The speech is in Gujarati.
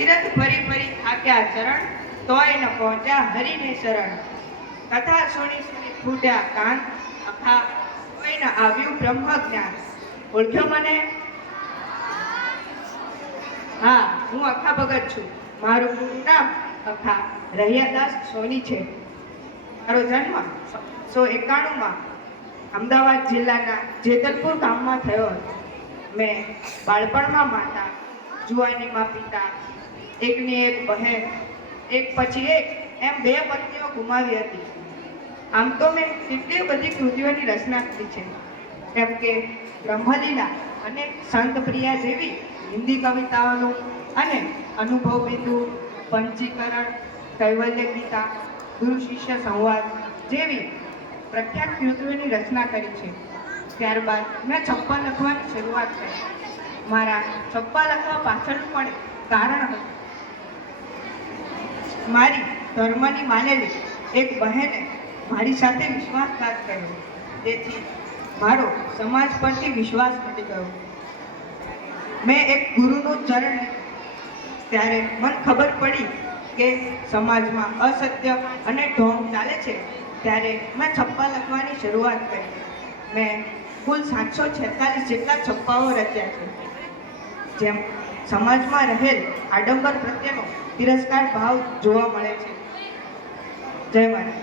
તીરથ ફરી ફરી થાક્યા ચરણ, તોય ન પહોંચ્યા હરિને શરણ. કથા સુણી સુણી ફૂટ્યા કાન, અખા તોય ન આવ્યું બ્રહ્મ જ્ઞાન. ઓળખ્યો મને? હા, હું અખા ભગત છું. મારું પૂરું નામ અખા રહિયાદાસ સોની છે. મારો જન્મ 191 અમદાવાદ જિલ્લાના જેતલપુર ગામમાં થયો હતો. મેં બાળપણમાં માતા, જુવાનીમાં પિતા, એકની એક બહેન, એક પછી એક એમ 2 પત્નીઓ ગુમાવી હતી. આમ તો મેં કેટલી બધી કૃતિઓની રચના કરી છે, જેમ કે બ્રહ્મલીલા અને સંત પ્રિયા જેવી હિન્દી કવિતાઓનું અને અનુભવ બિંદુ, પંચીકરણ, કૈવલ્ય ગીતા, ગુરુ શિષ્ય સંવાદ જેવી પ્રખ્યાત કૃતિઓની રચના કરી છે. ત્યારબાદ મેં છપ્પા લખવાની શરૂઆત કરી. મારા છપ્પા લખવા પાછળનું પણ કારણ હતું. મારી ધર્મની માનેલી એક બહેને મારી સાથે વિશ્વાસઘાત કર્યો, તેથી મારો સમાજ પરથી વિશ્વાસ ઘટી ગયો. મેં એક ગુરુનું ચરણ લીધું. ત્યારે મને ખબર પડી કે સમાજમાં અસત્ય અને ઢોંગ ચાલે છે. ત્યારે મેં છપ્પા લખવાની શરૂઆત કરી. મેં કુલ 746 જેટલા છપ્પાઓ રચ્યા છે, જેમ સમાજમાં રહેલ આડંબર પ્રત્યેનો તિરસ્કાર ભાવ જોવા મળે છે. જય માતા.